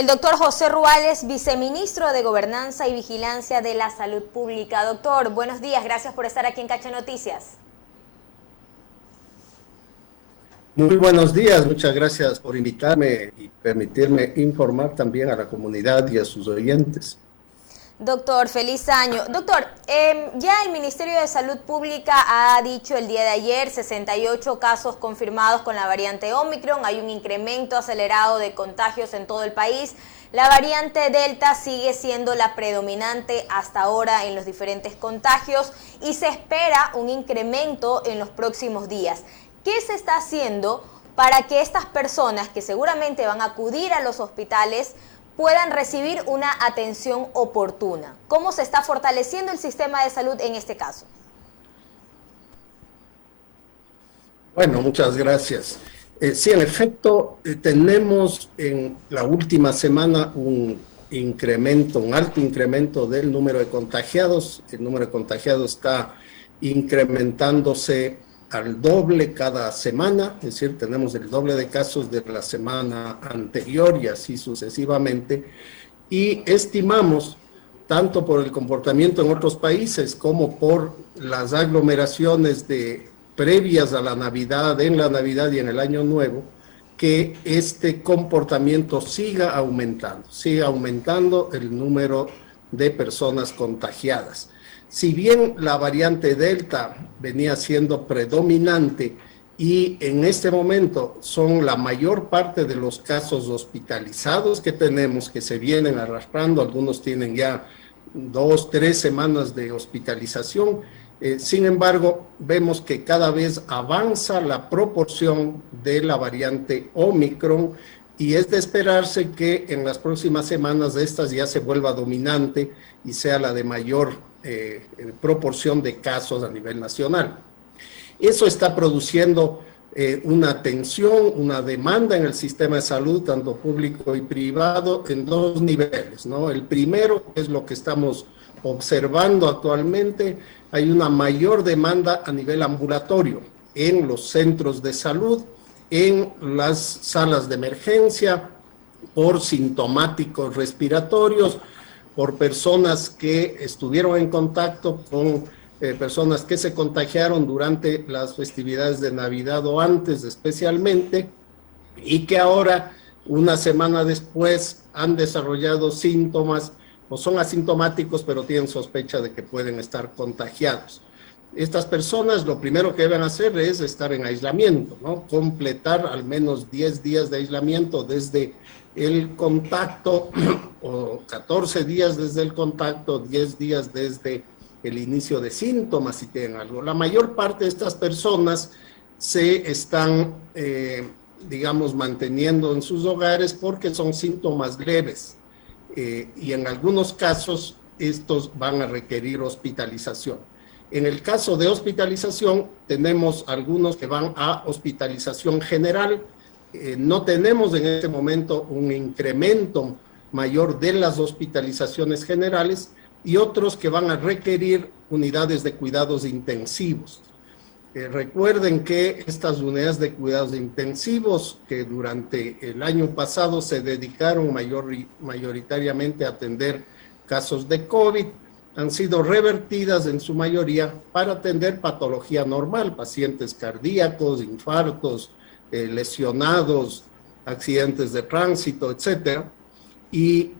El doctor José Ruales, viceministro de Gobernanza y Vigilancia de la Salud Pública. Doctor, buenos días, gracias por estar aquí en Cacha Noticias. Muy buenos días, muchas gracias por invitarme y permitirme informar también a la comunidad y a sus oyentes. Doctor, feliz año. Doctor, ya el Ministerio de Salud Pública ha dicho el día de ayer 68 casos confirmados con la variante Omicron. Hay un incremento acelerado de contagios en todo el país. La variante Delta sigue siendo la predominante hasta ahora en los diferentes contagios y se espera un incremento en los próximos días. ¿Qué se está haciendo para que estas personas que seguramente van a acudir a los hospitales puedan recibir una atención oportuna? ¿Cómo se está fortaleciendo el sistema de salud en este caso? Bueno, muchas gracias. Sí, en efecto, tenemos en la última semana un alto incremento del número de contagiados. El número de contagiados está incrementándose al doble cada semana, es decir, tenemos el doble de casos de la semana anterior y así sucesivamente, y estimamos, tanto por el comportamiento en otros países como por las aglomeraciones previas a la Navidad, en la Navidad y en el Año Nuevo, que este comportamiento siga aumentando el número de personas contagiadas. Si bien la variante Delta venía siendo predominante y en este momento son la mayor parte de los casos hospitalizados que tenemos, que se vienen arrastrando, algunos tienen ya 2, 3 semanas de hospitalización, sin embargo, vemos que cada vez avanza la proporción de la variante Omicron y es de esperarse que en las próximas semanas estas ya se vuelva dominante y sea la de mayor proporción de casos a nivel nacional. Eso está produciendo una tensión, una demanda en el sistema de salud, tanto público y privado, en dos niveles, ¿no? El primero es lo que estamos observando actualmente, hay una mayor demanda a nivel ambulatorio, en los centros de salud, en las salas de emergencia, por sintomáticos respiratorios, por personas que estuvieron en contacto con personas que se contagiaron durante las festividades de Navidad o antes especialmente, y que ahora, una semana después, han desarrollado síntomas o son asintomáticos, pero tienen sospecha de que pueden estar contagiados. Estas personas lo primero que deben hacer es estar en aislamiento, ¿no? Completar al menos 10 días de aislamiento desde el contacto, o 14 días desde el contacto, 10 días desde el inicio de síntomas si tienen algo. La mayor parte de estas personas se están, digamos, manteniendo en sus hogares porque son síntomas leves y en algunos casos estos van a requerir hospitalización. En el caso de hospitalización tenemos algunos que van a hospitalización general. No tenemos en este momento un incremento mayor de las hospitalizaciones generales y otros que van a requerir unidades de cuidados intensivos. Recuerden que estas unidades de cuidados intensivos que durante el año pasado se dedicaron mayoritariamente a atender casos de COVID, han sido revertidas en su mayoría para atender patología normal, pacientes cardíacos, infartos, lesionados, accidentes de tránsito, etcétera. Y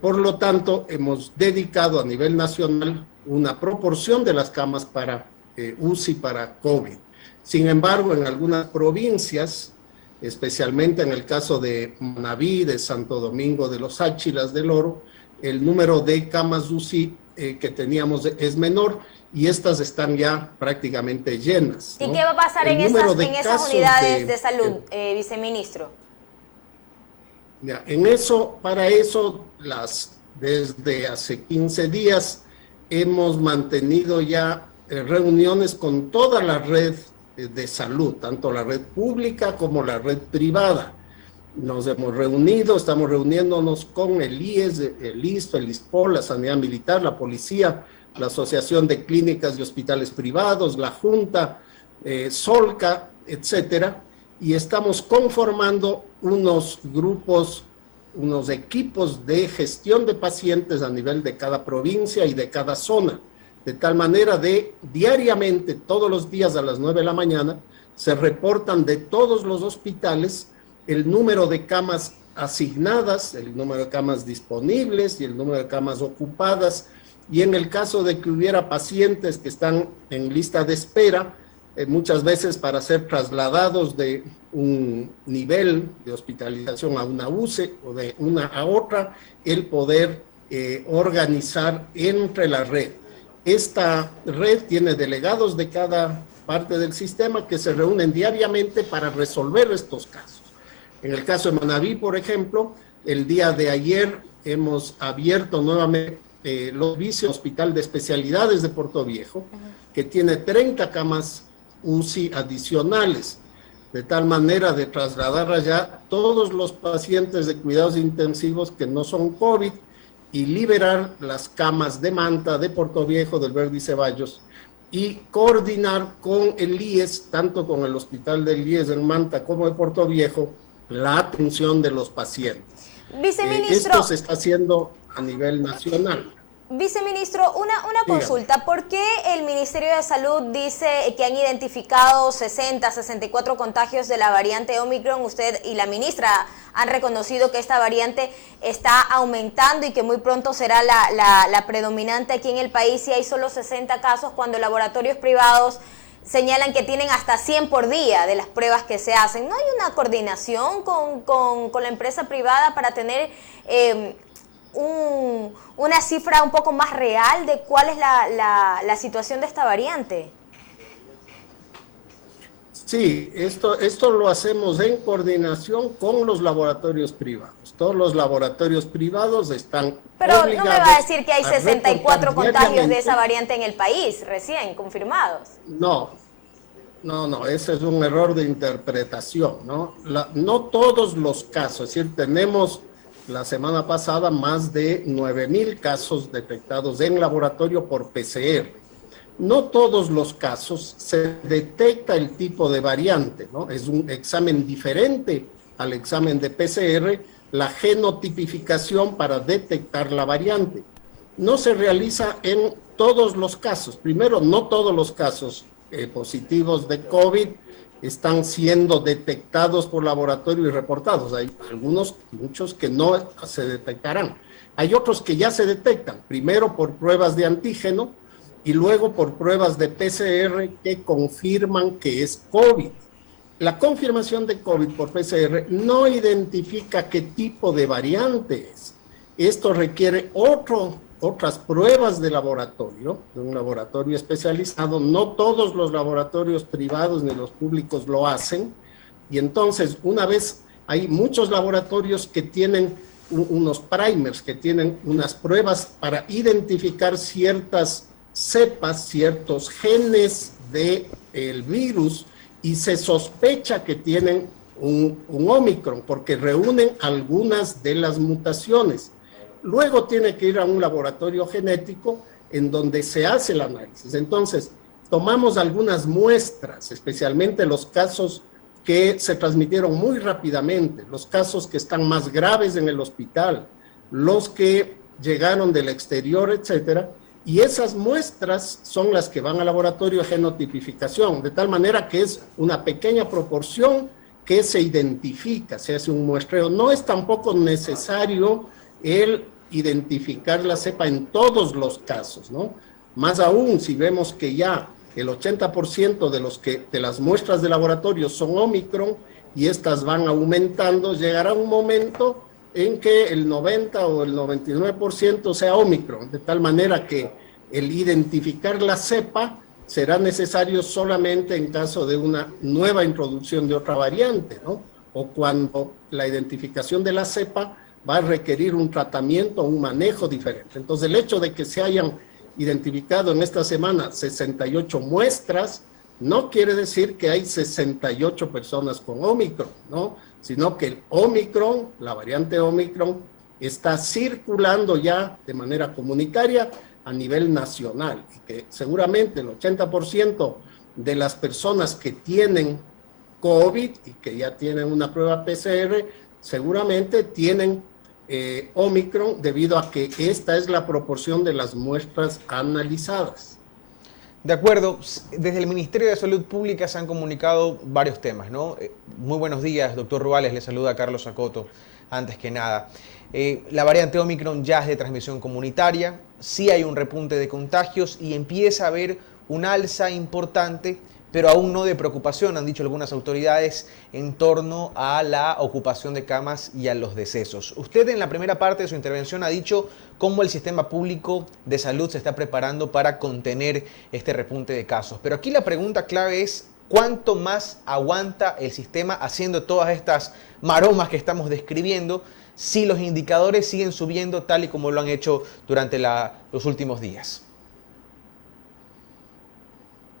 por lo tanto hemos dedicado a nivel nacional una proporción de las camas para UCI para COVID. Sin embargo, en algunas provincias, especialmente en el caso de Manabí, de Santo Domingo de los Áchilas del Oro, el número de camas UCI que teníamos es menor y estas están ya prácticamente llenas, ¿no? ¿Y qué va a pasar en esas unidades de salud, viceministro? Ya, para eso, desde hace 15 días hemos mantenido ya reuniones con toda la red de salud, tanto la red pública como la red privada. Nos hemos reunido, estamos reuniéndonos con el IES, el ISPE, el ISPOL, la Sanidad Militar, la Policía, la Asociación de Clínicas y Hospitales Privados, la Junta, Solca, etcétera, y estamos conformando unos grupos unos equipos de gestión de pacientes a nivel de cada provincia y de cada zona, de tal manera de diariamente, todos los días a las 9 de la mañana, se reportan de todos los hospitales el número de camas asignadas, el número de camas disponibles y el número de camas ocupadas, y en el caso de que hubiera pacientes que están en lista de espera, muchas veces para ser trasladados de un nivel de hospitalización a una UCE o de una a otra, el poder organizar entre la red. Esta red tiene delegados de cada parte del sistema que se reúnen diariamente para resolver estos casos. En el caso de Manabí, por ejemplo, el día de ayer hemos abierto nuevamente los servicios Hospital de Especialidades de Puerto Viejo, que tiene 30 camas UCI adicionales, de tal manera de trasladar allá todos los pacientes de cuidados intensivos que no son COVID y liberar las camas de Manta, de Puerto Viejo, del Verdi Ceballos, y coordinar con el IES, tanto con el Hospital del IES en Manta como de Puerto Viejo, la atención de los pacientes. Viceministro, esto se está haciendo a nivel nacional. Viceministro, una consulta. ¿Por qué el Ministerio de Salud dice que han identificado 60, 64 contagios de la variante Omicron? Usted y la ministra han reconocido que esta variante está aumentando y que muy pronto será la predominante aquí en el país, y hay solo 60 casos cuando laboratorios privados señalan que tienen hasta 100 por día de las pruebas que se hacen. ¿No hay una coordinación con la empresa privada para tener una cifra un poco más real de cuál es la situación de esta variante? Sí, esto lo hacemos en coordinación con los laboratorios privados. Todos los laboratorios privados están Pero obligados no me va a decir que hay 64 contagios de esa diariamente. variante en el país, recién confirmados. No, ese es un error de interpretación, ¿no? No todos los casos, es decir, tenemos la semana pasada más de 9,000 casos detectados en laboratorio por PCR. No todos los casos se detecta el tipo de variante, ¿no? Es un examen diferente al examen de PCR, la genotipificación para detectar la variante. No se realiza en todos los casos. Primero, no todos los casos positivos de COVID están siendo detectados por laboratorio y reportados. Hay muchos que no se detectarán. Hay otros que ya se detectan, primero por pruebas de antígeno y luego por pruebas de PCR que confirman que es COVID. La confirmación de COVID por PCR no identifica qué tipo de variante es. Esto requiere otras pruebas de laboratorio, de un laboratorio especializado. No todos los laboratorios privados ni los públicos lo hacen. Y entonces, una vez hay muchos laboratorios que tienen unos primers, que tienen unas pruebas para identificar ciertas cepas, ciertos genes del virus, y se sospecha que tienen un Omicron, porque reúnen algunas de las mutaciones. Luego tiene que ir a un laboratorio genético en donde se hace el análisis. Entonces, tomamos algunas muestras, especialmente los casos que se transmitieron muy rápidamente, los casos que están más graves en el hospital, los que llegaron del exterior, etcétera, y esas muestras son las que van al laboratorio de genotipificación, de tal manera que es una pequeña proporción que se identifica, se hace un muestreo. No es tampoco necesario el identificar la cepa en todos los casos, ¿no? Más aún, si vemos que ya el 80% de las muestras de laboratorio son Omicron y estas van aumentando, llegará un momento en que el 90 o el 99% sea Omicron, de tal manera que el identificar la cepa será necesario solamente en caso de una nueva introducción de otra variante, ¿no? O cuando la identificación de la cepa va a requerir un tratamiento, un manejo diferente. Entonces, el hecho de que se hayan identificado en esta semana 68 muestras no quiere decir que hay 68 personas con Omicron, ¿no? Sino que el Omicron, la variante Omicron, está circulando ya de manera comunitaria a nivel nacional, y que seguramente el 80% de las personas que tienen COVID y que ya tienen una prueba PCR, seguramente tienen Omicron debido a que esta es la proporción de las muestras analizadas. De acuerdo, desde el Ministerio de Salud Pública se han comunicado varios temas, ¿no? Muy buenos días, doctor Ruales, le saluda a Carlos Acoto, antes que nada. La variante Omicron ya es de transmisión comunitaria, sí hay un repunte de contagios y empieza a haber un alza importante, pero aún no de preocupación, han dicho algunas autoridades, en torno a la ocupación de camas y a los decesos. Usted en la primera parte de su intervención ha dicho cómo el sistema público de salud se está preparando para contener este repunte de casos. Pero aquí la pregunta clave es, ¿cuánto más aguanta el sistema haciendo todas estas maromas que estamos describiendo si los indicadores siguen subiendo tal y como lo han hecho durante los últimos días?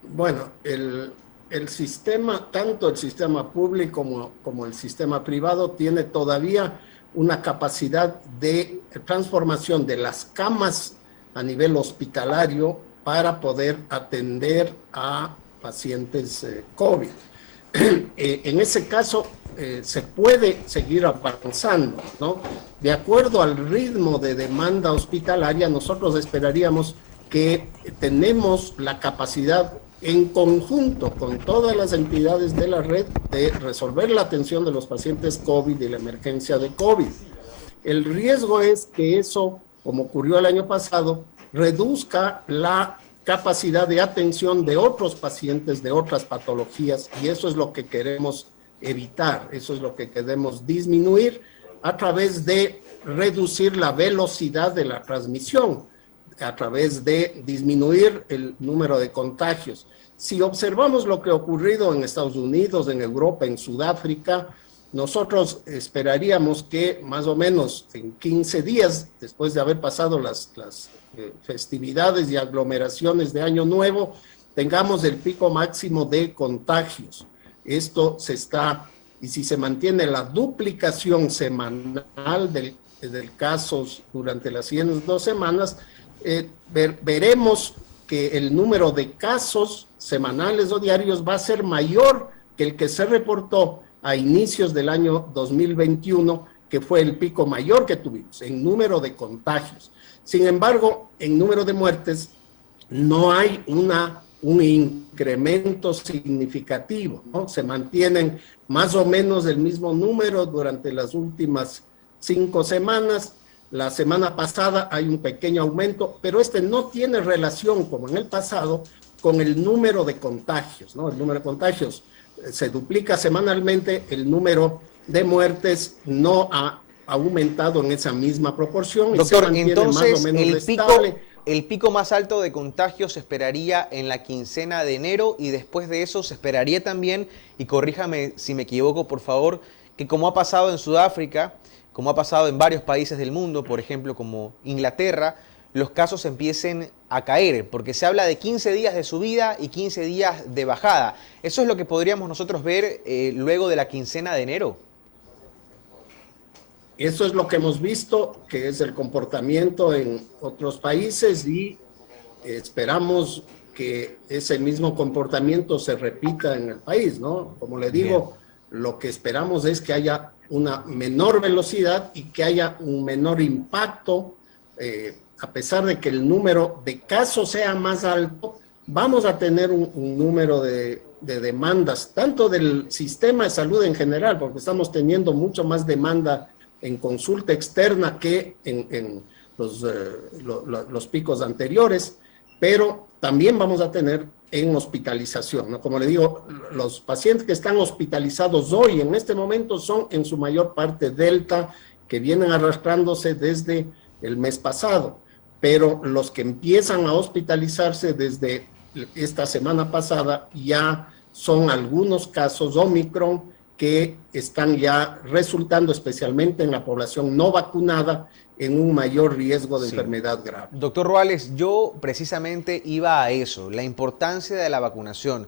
Bueno, el sistema, tanto el sistema público como el sistema privado, tiene todavía una capacidad de transformación de las camas a nivel hospitalario para poder atender a pacientes COVID. En ese caso, se puede seguir avanzando, ¿no? De acuerdo al ritmo de demanda hospitalaria, nosotros esperaríamos que tenemos la capacidad en conjunto con todas las entidades de la red de resolver la atención de los pacientes COVID y la emergencia de COVID. El riesgo es que eso, como ocurrió el año pasado, reduzca la capacidad de atención de otros pacientes de otras patologías, y eso es lo que queremos evitar, eso es lo que queremos disminuir a través de reducir la velocidad de la transmisión, a través de disminuir el número de contagios. Si observamos lo que ha ocurrido en Estados Unidos, en Europa, en Sudáfrica, nosotros esperaríamos que más o menos en 15 días, después de haber pasado las festividades y aglomeraciones de Año Nuevo, tengamos el pico máximo de contagios. Esto se está, y si se mantiene la duplicación semanal del casos durante las siguientes 2 semanas, veremos que el número de casos semanales o diarios va a ser mayor que el que se reportó a inicios del año 2021, que fue el pico mayor que tuvimos en número de contagios. Sin embargo, en número de muertes no hay un incremento significativo, ¿no? Se mantienen más o menos el mismo número durante las últimas 5 semanas. La semana pasada hay un pequeño aumento, pero este no tiene relación, como en el pasado, con el número de contagios, ¿no? El número de contagios se duplica semanalmente, el número de muertes no ha aumentado en esa misma proporción. Doctor, y se mantiene entonces más o menos estable. El pico más alto de contagios se esperaría en la quincena de enero y después de eso se esperaría también, y corríjame si me equivoco por favor, que como ha pasado en Sudáfrica, como ha pasado en varios países del mundo, por ejemplo como Inglaterra, los casos empiecen a caer, porque se habla de 15 días de subida y 15 días de bajada. ¿Eso es lo que podríamos nosotros ver luego de la quincena de enero? Eso es lo que hemos visto, que es el comportamiento en otros países, y esperamos que ese mismo comportamiento se repita en el país, ¿no? Como le digo, lo que esperamos es que haya una menor velocidad y que haya un menor impacto. A pesar de que el número de casos sea más alto, vamos a tener un número de demandas, tanto del sistema de salud en general, porque estamos teniendo mucho más demanda en consulta externa que en los picos anteriores, pero también vamos a tener en hospitalización, ¿no? Como le digo, los pacientes que están hospitalizados hoy, en este momento, son en su mayor parte Delta, que vienen arrastrándose desde el mes pasado, pero los que empiezan a hospitalizarse desde esta semana pasada ya son algunos casos Omicron que están ya resultando, especialmente en la población no vacunada, en un mayor riesgo de enfermedad grave. Doctor Ruales, yo precisamente iba a eso, la importancia de la vacunación.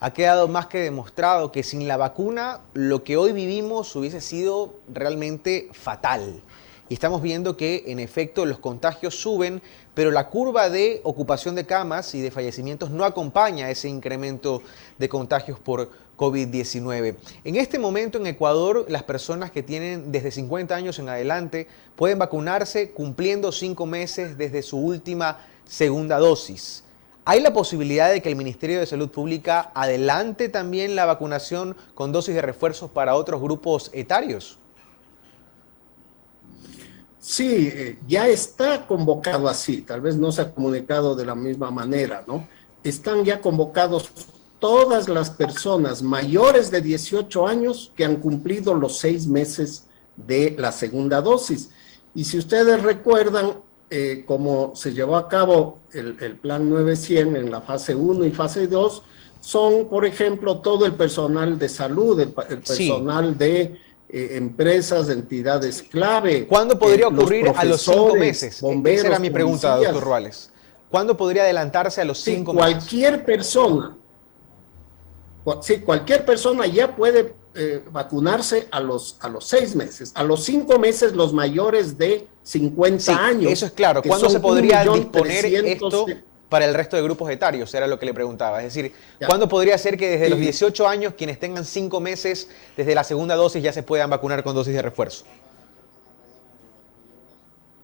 Ha quedado más que demostrado que sin la vacuna lo que hoy vivimos hubiese sido realmente fatal. Y estamos viendo que en efecto los contagios suben, pero la curva de ocupación de camas y de fallecimientos no acompaña ese incremento de contagios por COVID-19. En este momento en Ecuador, las personas que tienen desde 50 años en adelante pueden vacunarse cumpliendo 5 meses desde su última segunda dosis. ¿Hay la posibilidad de que el Ministerio de Salud Pública adelante también la vacunación con dosis de refuerzos para otros grupos etarios? Sí, ya está convocado así, tal vez no se ha comunicado de la misma manera, ¿no? Están ya convocados todas las personas mayores de 18 años que han cumplido los 6 meses de la segunda dosis. Y si ustedes recuerdan, como se llevó a cabo el plan 900 en la fase 1 y fase 2, son, por ejemplo, todo el personal de salud, el personal de empresas, entidades clave. ¿Cuándo podría ocurrir a los 5 meses? Bomberos, esa era mi pregunta, policías. doctor Ruales. ¿Cuándo podría adelantarse a los 5 meses? Cualquier persona. Sí, cualquier persona ya puede vacunarse a los 6 meses. A los 5 meses los mayores de 50 años. Eso es claro. ¿Cuándo se podría disponer esto para el resto de grupos etarios? Era lo que le preguntaba. Es decir, ¿cuándo podría ser que desde los 18 años quienes tengan 5 meses desde la segunda dosis ya se puedan vacunar con dosis de refuerzo?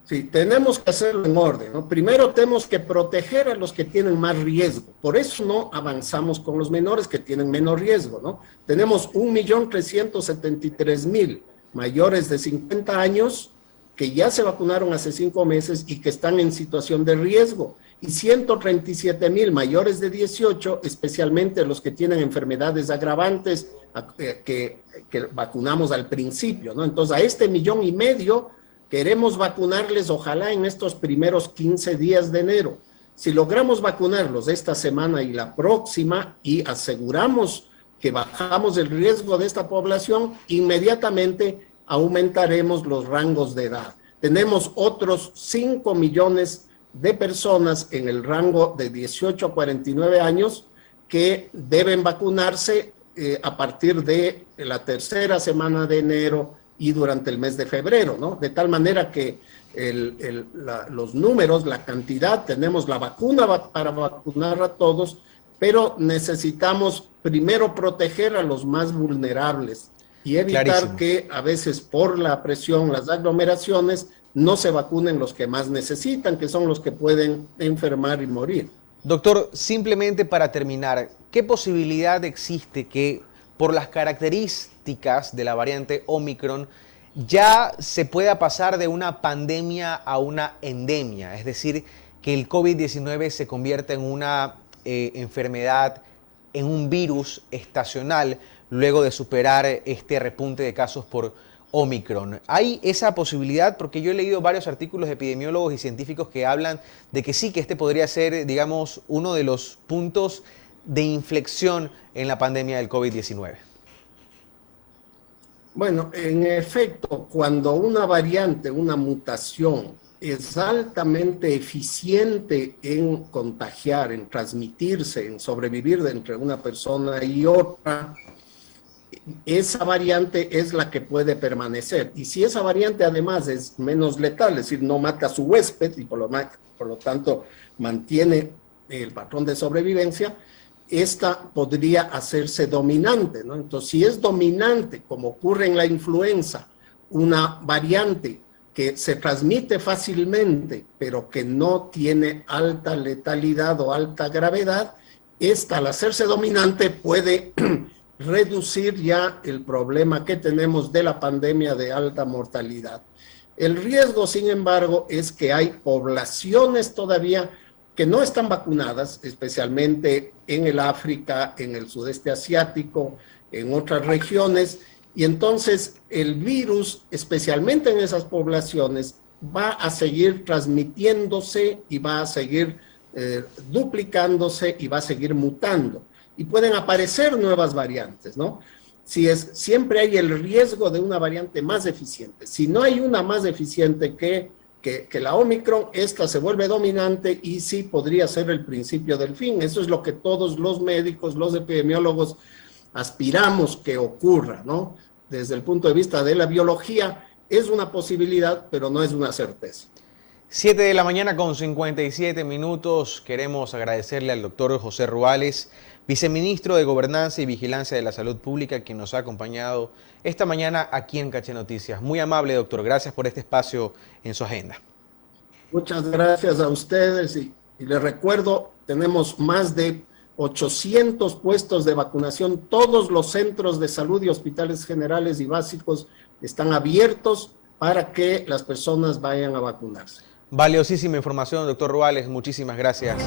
Sí, tenemos que hacerlo en orden, ¿no? Primero tenemos que proteger a los que tienen más riesgo. Por eso no avanzamos con los menores que tienen menos riesgo, ¿no? Tenemos 1.373.000 mayores de 50 años que ya se vacunaron hace 5 meses y que están en situación de riesgo. Y 137.000 mayores de 18, especialmente los que tienen enfermedades agravantes que vacunamos al principio, ¿no? Entonces, a 1,5 millones queremos vacunarles, ojalá en estos primeros 15 días de enero. Si logramos vacunarlos esta semana y la próxima y aseguramos que bajamos el riesgo de esta población, inmediatamente aumentaremos los rangos de edad. Tenemos otros 5 millones de personas en el rango de 18 a 49 años que deben vacunarse a partir de la tercera semana de enero y durante el mes de febrero, ¿no? De tal manera que los números, la cantidad, tenemos la vacuna para vacunar a todos, pero necesitamos primero proteger a los más vulnerables y evitar que a veces por la presión, las aglomeraciones, no se vacunen los que más necesitan, que son los que pueden enfermar y morir. Doctor, simplemente para terminar, ¿qué posibilidad existe que por las características de la variante Omicron ya se pueda pasar de una pandemia a una endemia? Es decir, que el COVID-19 se convierta en una enfermedad, en un virus estacional, luego de superar este repunte de casos por Omicron. ¿Hay esa posibilidad? Porque yo he leído varios artículos de epidemiólogos y científicos que hablan de que sí, que este podría ser, digamos, uno de los puntos de inflexión en la pandemia del COVID-19. Bueno, en efecto, cuando una variante, una mutación, es altamente eficiente en contagiar, en transmitirse, en sobrevivir de entre una persona y otra, esa variante es la que puede permanecer. Y si esa variante además es menos letal, es decir, no mata a su huésped y por lo tanto mantiene el patrón de sobrevivencia, esta podría hacerse dominante, ¿no? Entonces, si es dominante, como ocurre en la influenza, una variante que se transmite fácilmente, pero que no tiene alta letalidad o alta gravedad, esta al hacerse dominante puede reducir ya el problema que tenemos de la pandemia de alta mortalidad. El riesgo, sin embargo, es que hay poblaciones todavía que no están vacunadas, especialmente en el África, en el sudeste asiático, en otras regiones, y entonces el virus, especialmente en esas poblaciones, va a seguir transmitiéndose y va a seguir duplicándose y va a seguir mutando. Y pueden aparecer nuevas variantes, ¿no? Siempre hay el riesgo de una variante más eficiente. Si no hay una más eficiente que la Omicron, esta se vuelve dominante y sí podría ser el principio del fin. Eso es lo que todos los médicos, los epidemiólogos aspiramos que ocurra, ¿no? Desde el punto de vista de la biología, es una posibilidad, pero no es una certeza. 7 de la mañana con 57 minutos. Queremos agradecerle al doctor José Ruales viceministro de Gobernanza y Vigilancia de la Salud Pública, quien nos ha acompañado esta mañana aquí en Caché Noticias. Muy amable, doctor. Gracias por este espacio en su agenda. Muchas gracias a ustedes y les recuerdo, tenemos más de 800 puestos de vacunación. Todos los centros de salud y hospitales generales y básicos están abiertos para que las personas vayan a vacunarse. Valiosísima información, doctor Ruales. Muchísimas gracias.